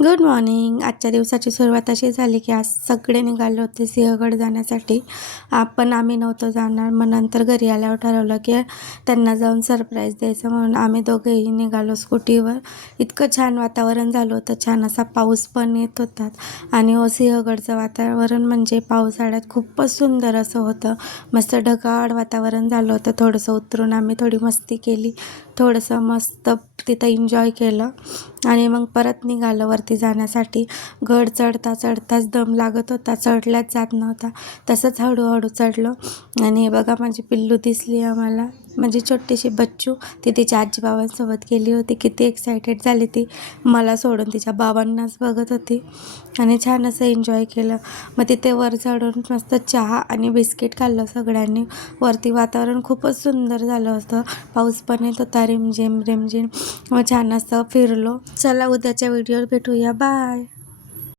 Good morning. आजच्या दिवसाची सुरुवात अशी झाली की आज सगळे निघाले होते सिंहगड जाण्यासाठी. आम्ही नव्हतो जाणार. मग नंतर घरी आल्यावर ठरवलं की त्यांना जाऊन सरप्राईज द्यायचं म्हणून आम्ही दोघेही निघालो स्कूटीवर. इतकं छान वातावरण झालं होतं, छान असा पाऊस पण येत होता आणि सिंहगडचं वातावरण म्हणजे पावसाळ्यात खूपच सुंदर असं होतं. मस्त ढगाळ वातावरण झालं होतं. थोडंसं उतरून आम्ही थोडी मस्ती केली, थोडंसं मस्त तिथं एन्जॉय केलं आणि मग परत निघालो वरती जाण्यासाठी. गड चढता चढताच दम लागत होता, चढल्याच जात नव्हता. तसंच हळूहळू चढलो आणि बघा माझी पिल्लू दिसली आम्हाला, म्हणजे छोटीशी बच्चू. ती तिच्या आजीबाबांसोबत गेली होती. किती एक्सायटेड झाली ती, मला सोडून तिच्या बाबांनाच बघत होती आणि छान असं एन्जॉय केलं. मग तिथे वर चढून मस्त चहा आणि बिस्किट खाल्लं सगळ्यांनी. वरती वातावरण खूपच सुंदर झालं होतं, पाऊस पण येत होता रिमझिम रिमझिम. मग छान असं फिरलो. चला उद्याच्या व्हिडिओवर भेटूया, बाय.